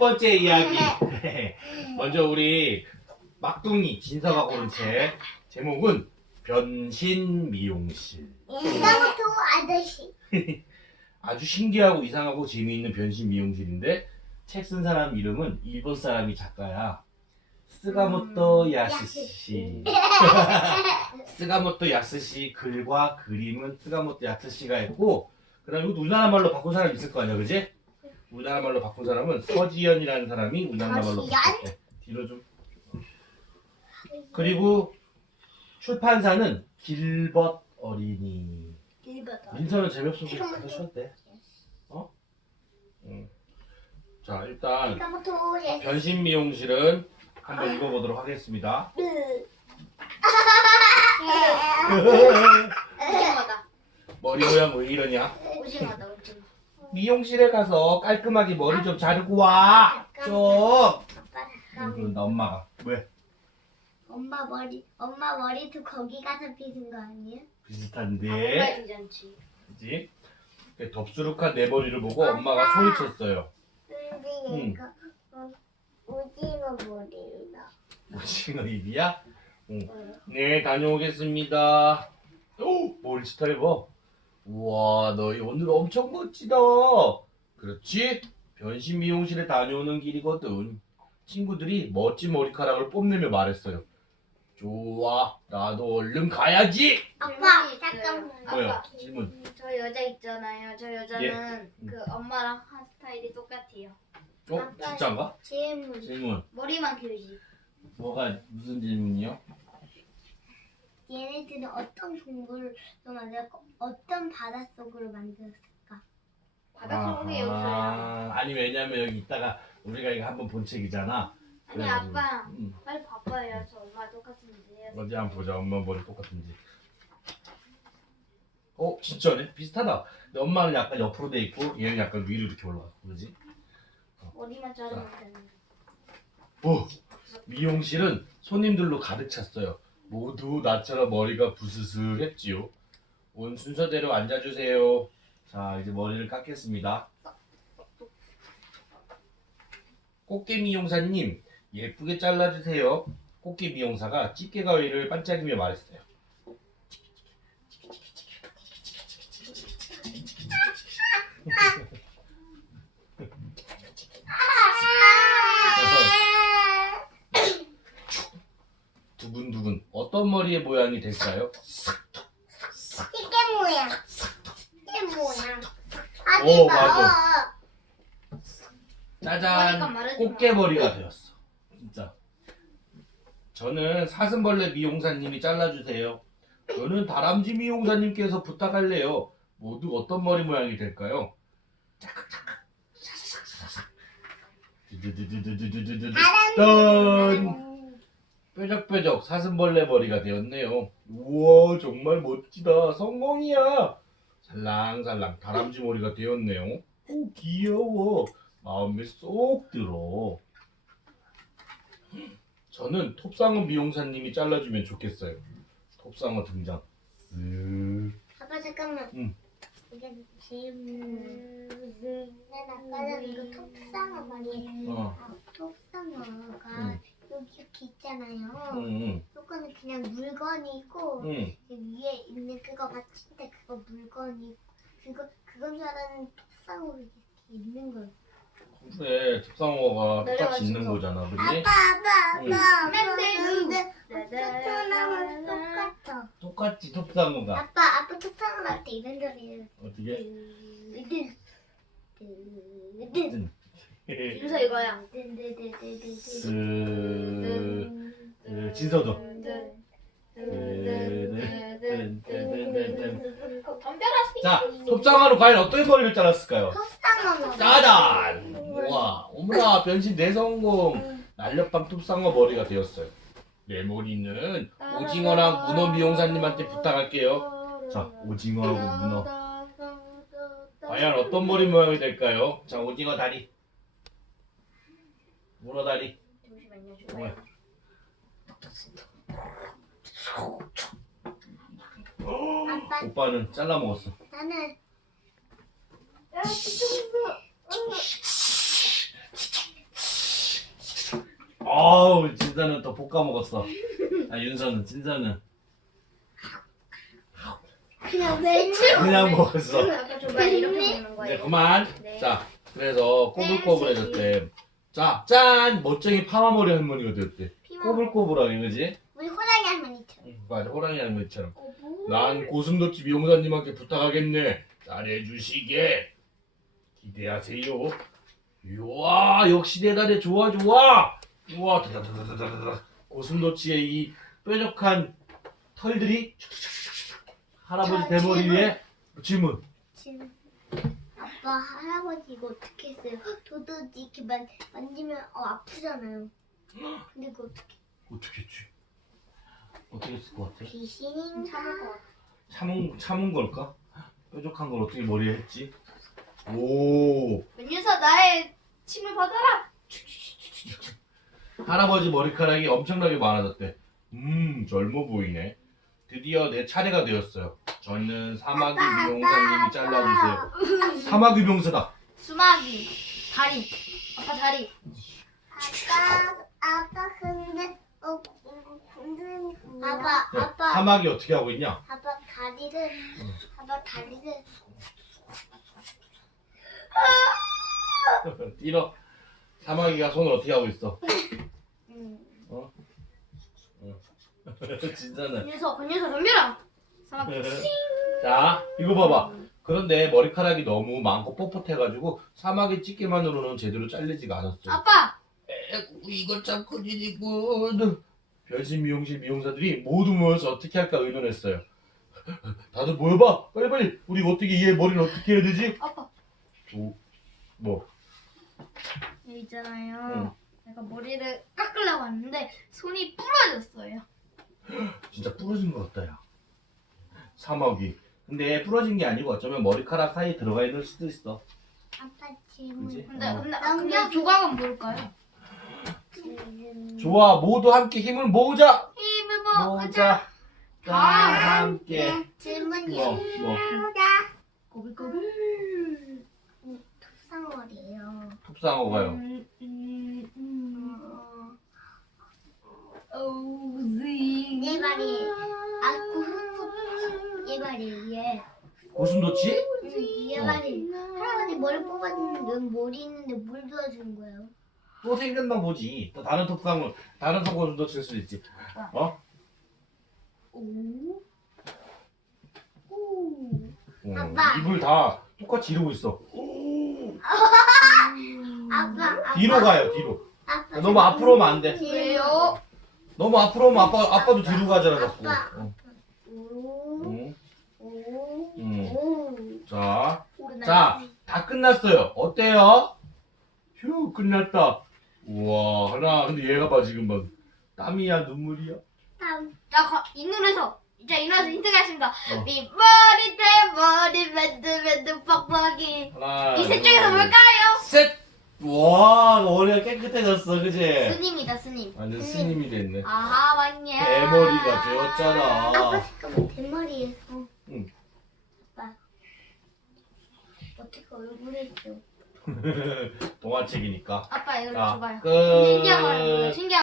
번째 이야기. 먼저 우리 막둥이 진서가 고른 책 제목은 변신 미용실. 이상토 아저씨. 아주 신기하고 이상하고 재미있는 변신 미용실인데 책 쓴 사람 이름은 일본 사람이 작가야. 스가모토 야스시. 스가모토 야스시 글과 그림은 스가모토 야스시가 했고 그다음에 우리나라 말로 바꾼 사람 있을 거 아니야, 그지? 우리나라 말로 바꾼 사람은 서지연이라는 사람이 우리나라 말로? 바꿨대. 뒤로 좀. 그리고 출판사는 길벗 어린이. 민서는 재미없어서 가서 쉬었대. 어? 응. 자, 일단. 변신 미용실은 한번 읽어보도록 하겠습니다. 오징어다. 머리 모양 왜 이러냐? 오징어다, 오징어. 미용실에 가서 깔끔하게 머리 좀 자르고 와. 좀. 아빠 잠깐만. 그런다 엄마가. 왜? 엄마 머리 엄마 머리도 거기 가서 빗은 거 아니야? 비슷한데. 괜찮지. 그지? 덥수룩한 내 머리를 보고 엄마가 소리쳤어요. 근데 응. 얘가 어, 오징어 머리다. 오징어 입이야? 응. 네, 다녀오겠습니다. 오, 머리 스타일 봐. 우와, 너 오늘 엄청 멋지다. 그렇지? 변신 미용실에 다녀오는 길이거든. 친구들이 멋진 머리카락을 뽐내며 말했어요. 좋아, 나도 얼른 가야지. 아빠 잠깐만. 있어요. 뭐야? 아빠, 질문. 저 여자 있잖아요. 저 여자는 음. 그 엄마랑 한 스타일이 똑같아요. 어, 진짜인가? 질문. 질문. 머리만 길지. 뭐가 무슨 질문이요? 얘네들은 어떤 동굴로 만들었고 어떤 바닷속으로 만들었을까? 바닷속에. 아하. 아니 왜냐면 여기 있다가 우리가 이거 한번 본 책이잖아. 아니 그래가지고. 아빠 응. 빨리 봐봐요. 저 엄마 똑같은데. 어디 한번 보자. 엄마 머리 똑같은지. 어, 진짜네? 비슷하다. 근데 엄마는 약간 옆으로 돼 있고 얘는 약간 위로 이렇게 올라가. 그러지? 머리만 자르면 되는. 오! 미용실은 손님들로 가득 찼어요. 모두 나처럼 머리가 부스스했지요. 온 순서대로 앉아주세요. 자, 이제 머리를 깎겠습니다. 꽃게 미용사님, 예쁘게 잘라주세요. 꽃게 미용사가 집게 가위를 반짝이며 말했어요. 두근두근 어떤 머리의 모양이 될까요? 이게 뭐야? 이게 뭐야? 오, 봐. 짜잔 머리가 마르지 마. 꽃게머리가 되었어 진짜 저는 사슴벌레 미용사님이 잘라주세요 저는 다람쥐 미용사님께서 부탁할래요 모두 어떤 머리 모양이 될까요? 차깍차깍 사사삭사삭 두두두두두두두두 딴 뾰족뾰족 사슴벌레 머리가 되었네요 우와 정말 멋지다 성공이야 살랑살랑 다람쥐 머리가 되었네요 오 귀여워 마음에 쏙 들어. 저는 톱상어 미용사님이 잘라주면 좋겠어요. 톱상어 등장. 으, 아빠 잠깐만. 응. 이게 질문. 난 아까 전에 이거 톱상어 말이야. 어, 아, 톱상어가 응. 여기 이렇게 있잖아요. 응, 요거는 그냥 물건이고 응, 응. 위에 있는 그거 받침대 그거 물건이 그거 그건 줄 알았는데 톱상어가 이렇게 있는 거야. 그래, 톱상어가 똑같이. 있는 거잖아, 그지? 아빠 아빠 응. 아빠 근데 네, 톱상어랑 똑같아. 똑같지, 톱상어가. 아빠 아빠 톱상어 할때 이런 소리 어떻게? 해. 뜬. 인서 이거야. 쓰, 으, 진서도. 덤벼라. 자, 톱상어로 과연 어떤 머리를 잘랐을까요? 짜잔! 우와, 어머나, 변신 대성공! 날렵한 톱상어 머리가 되었어요. 내 머리는 오징어랑 문어 미용사님한테 부탁할게요. 자, 오징어하고 문어. 과연 어떤 머리 모양이 될까요? 자, 오징어 다리. 문어 다리. 잠시만요. 뭐야? 아빠 오빠는 잘라 먹었어. 나는 야, 진짜. 아우 진서는 또 볶아 먹었어. 아 윤서는 진서는 그냥 왜 그냥 먹었어. 아까 줘봐 이렇게 먹는 이제 거예요. 그만. 네. 자 그래서 꼬불꼬불해졌대. 자 짠 멋쟁이 파마머리 할머니가 됐대. 꼬불꼬불하게 그지? 우리 호랑이 할머니처럼. 맞아 호랑이 할머니처럼. 어, 뭐? 난 고슴도치 미용사님한테 부탁하겠네. 잘해주시게. 기대하세요. 우와, 역시 대단해. 좋아, 좋아. 우와, 다다다다다다. 고슴도치의 이 뾰족한 털들이 할아버지 저 대머리. 위에 질문. 지금 아빠 할아버지 이거 어떻게 했어요? 도둑이 이렇게 만, 만지면 어, 아프잖아요. 근데 이거 어떻게 어떻게 했지? 어떻게 했을 것 같아? 귀신인가? 참을 것 같아. 참은, 참은 걸까? 뾰족한 걸 어떻게 머리에 했지? 오. 윤서 나의 침을 받아라. 할아버지 머리카락이 엄청나게 많아졌대. 음, 젊어 보이네. 드디어 내 차례가 되었어요. 저는 사마귀 미용사님이 잘라주세요. 사마귀 미용사다. 수마귀 다리. 아빠 다리. 아빠 아빠 근데 어 근데 아빠 야, 아빠 사마귀 어떻게 하고 있냐? 아빠 다리를 아빠 다리를 뛰러. 사마귀가 손을 어떻게 하고 있어? 음. 진짜는. 윤서 권윤서 덤벼라. 자, 이거 봐봐. 그런데 머리카락이 너무 많고 뻣뻣해가지고 사마귀 찢기만으로는 제대로 잘리지가 않았어. 아빠. 에구, 이거 참 커지고 변신 미용실 미용사들이 모두 모여서 어떻게 할까 의논했어요. 다들 모여봐 빨리빨리 우리 어떻게 얘 머리를 어떻게 해야 되지? 아빠. 오, 뭐 여기 있잖아요. 응. 내가 머리를 깎으려고 했는데 손이 부러졌어요. 진짜 부러진 것 같다 야 사마귀 근데 부러진 게 아니고 어쩌면 머리카락 사이에 들어가 있는 수도 있어 아빠 질문 그지? 근데 어. 근데 아, 근데 조각은 뭘까요? 질문 좋아 모두 함께 힘을 모으자 힘을 모으자. 모으자 다 함께 질문이요. 뭐, 뭐. 꼬불꼬불. 톱상월이에요. 톱상어 가요 고슴도치? 응, 얘 말이. 할아버지 머리 뽑아주는데 여기 머리 있는데 물 도와주는 거예요. 또 생겼나 보지 또 다른 톱상어 다른 고슴도치일 수도 있지 어? 오. 오. 어, 아빠. 입을 다 똑같이 이러고 있어 아빠, 아빠. 뒤로 가요 뒤로 아빠. 너무 앞으로 오면 안 돼 왜요? 너무 앞으로 오면 아빠, 아빠도 뒤로 가잖아 자꾸 아빠. 어. 오, 응, 오, 응. 오. 자. 자, 다 끝났어요. 어때요? 휴, 끝났다. 우와, 하나, 근데 얘가 봐, 지금 막. 땀이야, 눈물이야? 다음. 자, 가, 이 눈에서 이제 이 눈에서 힌트 가겠습니다. 어. 이 머리 대 머리 맨들맨들 빡빡이. 하나. 이 셋 둘, 중에서 뭘까요? 셋! 와, 머리가 깨끗해졌어, 그지? 스님이다 스님. 완전 스님이 됐네. 아하 맞냐. 대머리가 되었잖아. 아빠 잠깐만 대머리에서. 응. 어떻게 얼굴에 있어? 동화책이니까. 아빠 이거 자, 줘봐요. 끝. 신기한 뭐예요? 신기한